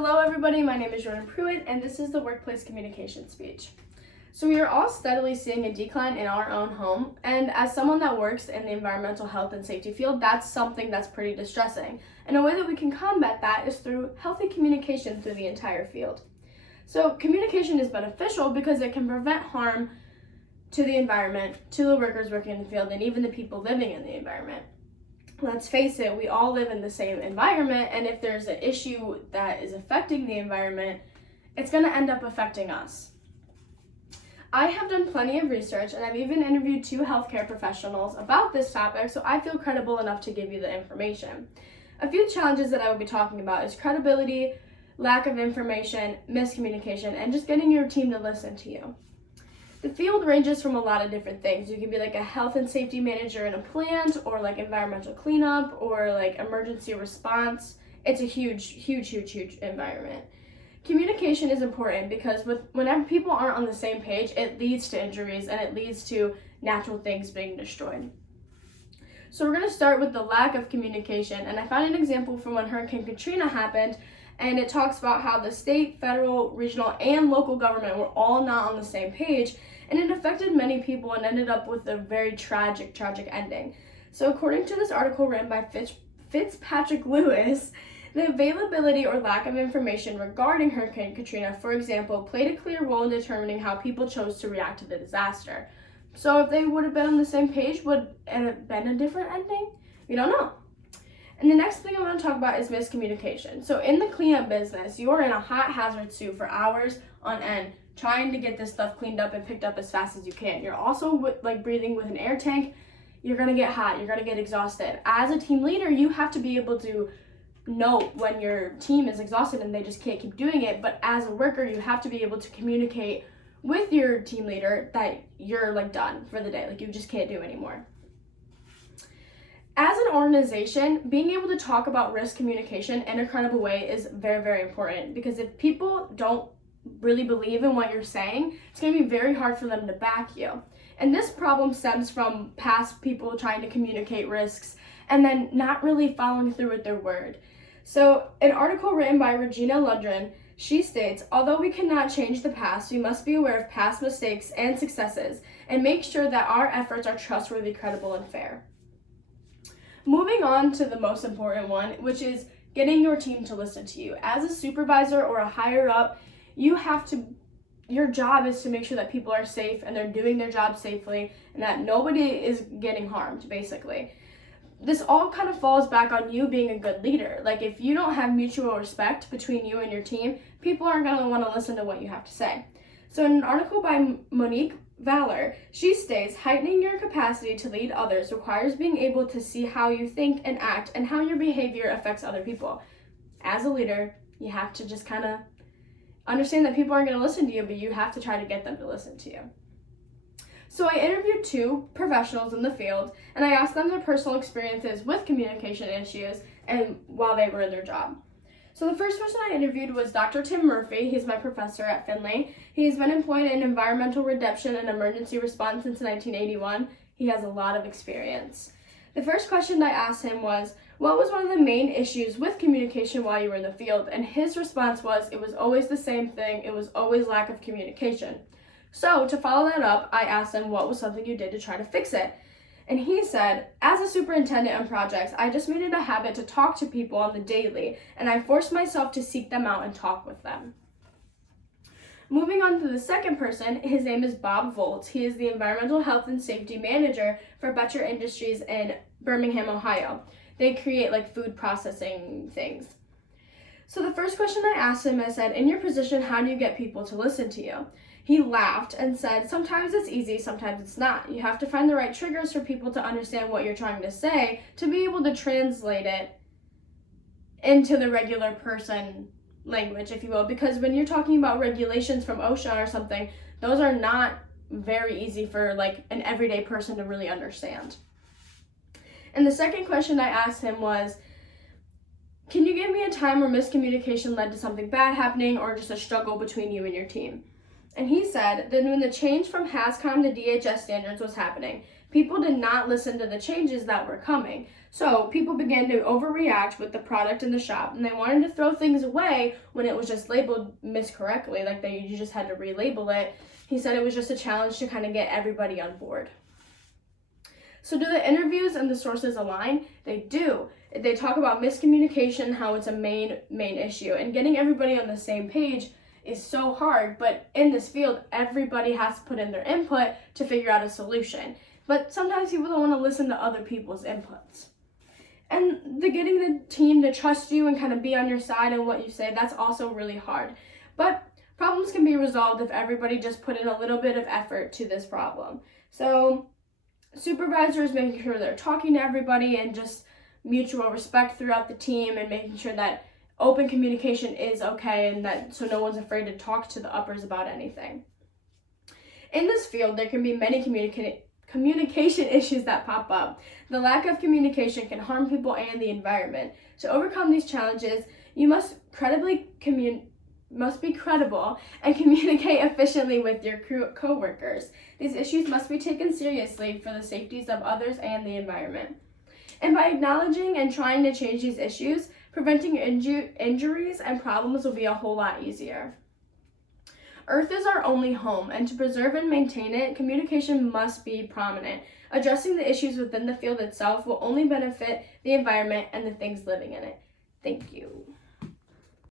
Hello everybody, my name is Jordan Pruitt and this is the Workplace Communication Speech. So we are all steadily seeing a decline in our own home, and as someone that works in the environmental health and safety field, that's something that's pretty distressing. And a way that we can combat that is through healthy communication through the entire field. So communication is beneficial because it can prevent harm to the environment, to the workers working in the field, and even the people living in the environment. Let's face it, we all live in the same environment, and if there's an issue that is affecting the environment, it's going to end up affecting us. I have done plenty of research, and I've even interviewed 2 healthcare professionals about this topic, so I feel credible enough to give you the information. A few challenges that I will be talking about is credibility, lack of information, miscommunication, and just getting your team to listen to you. The field ranges from a lot of different things. You can be like a health and safety manager in a plant, or like environmental cleanup, or like emergency response. It's a huge environment. Communication is important because whenever people aren't on the same page, it leads to injuries and it leads to natural things being destroyed. So we're going to start with the lack of communication, and I found an example from when Hurricane Katrina happened, and it talks about how the state, federal, regional, and local government were all not on the same page, and it affected many people and ended up with a very tragic ending. So according to this article written by Fitzpatrick Lewis, the availability or lack of information regarding Hurricane Katrina, for example, played a clear role in determining how people chose to react to the disaster. So if they would have been on the same page, would it have been a different ending? We don't know. And the next thing I want to talk about is miscommunication. So in the cleanup business, you are in a hot hazard suit for hours on end, trying to get this stuff cleaned up and picked up as fast as you can. You're also breathing with an air tank. You're going to get hot. You're going to get exhausted. As a team leader, you have to be able to know when your team is exhausted and they just can't keep doing it. But as a worker, you have to be able to communicate with your team leader that you're done for the day. You just can't do anymore. As an organization, being able to talk about risk communication in a credible way is very important, because if people don't really believe in what you're saying, it's going to be very hard for them to back you. And this problem stems from past people trying to communicate risks and then not really following through with their word. So an article written by Regina Lundgren, she states, although we cannot change the past, we must be aware of past mistakes and successes and make sure that our efforts are trustworthy, credible, and fair. Moving on to the most important one, which is getting your team to listen to you. As a supervisor or a higher up, your job is to make sure that people are safe and they're doing their job safely and that nobody is getting harmed, basically. This all kind of falls back on you being a good leader. If you don't have mutual respect between you and your team, people aren't going to want to listen to what you have to say. So in an article by Monique Valor, she states, heightening your capacity to lead others requires being able to see how you think and act and how your behavior affects other people. As a leader, you have to just kind of understand that people aren't going to listen to you, but you have to try to get them to listen to you. So I interviewed 2 professionals in the field, and I asked them their personal experiences with communication issues and while they were in their job. So the first person I interviewed was Dr. Tim Murphy. He's my professor at Finley. He's been employed in environmental reduction and emergency response since 1981. He has a lot of experience. The first question I asked him was, what was one of the main issues with communication while you were in the field? And his response was, it was always the same thing. It was always lack of communication. So to follow that up, I asked him what was something you did to try to fix it. And he said, as a superintendent on projects, I just made it a habit to talk to people on the daily, and I forced myself to seek them out and talk with them. Moving on to the second person, his name is Bob Volt. He is the Environmental Health and Safety Manager for Betcher Industries in Birmingham, Ohio. They create food processing things. So the first question I asked him, I said, in your position, how do you get people to listen to you? He laughed and said, sometimes it's easy, sometimes it's not. You have to find the right triggers for people to understand what you're trying to say to be able to translate it into the regular person language, if you will. Because when you're talking about regulations from OSHA or something, those are not very easy for an everyday person to really understand. And the second question I asked him was, can you give me a time where miscommunication led to something bad happening or just a struggle between you and your team? And he said that when the change from HAZCOM to DHS standards was happening, people did not listen to the changes that were coming. So people began to overreact with the product in the shop, and they wanted to throw things away when it was just labeled miscorrectly, like you just had to relabel it. He said it was just a challenge to kind of get everybody on board. So do the interviews and the sources align? They do. They talk about miscommunication, how it's a main issue, and getting everybody on the same page is so hard, but in this field, everybody has to put in their input to figure out a solution. But sometimes people don't want to listen to other people's inputs. And getting the team to trust you and kind of be on your side and what you say, that's also really hard. But problems can be resolved if everybody just put in a little bit of effort to this problem. So supervisors making sure they're talking to everybody and just mutual respect throughout the team and making sure that open communication is okay and that so no one's afraid to talk to the uppers about anything. In this field, there can be many communication issues that pop up. The lack of communication can harm people and the environment. To overcome these challenges, you must be credible and communicate efficiently with your co-workers. These issues must be taken seriously for the safeties of others and the environment. And by acknowledging and trying to change these issues, preventing injuries and problems will be a whole lot easier. Earth is our only home, and to preserve and maintain it, communication must be prominent. Addressing the issues within the field itself will only benefit the environment and the things living in it. Thank you.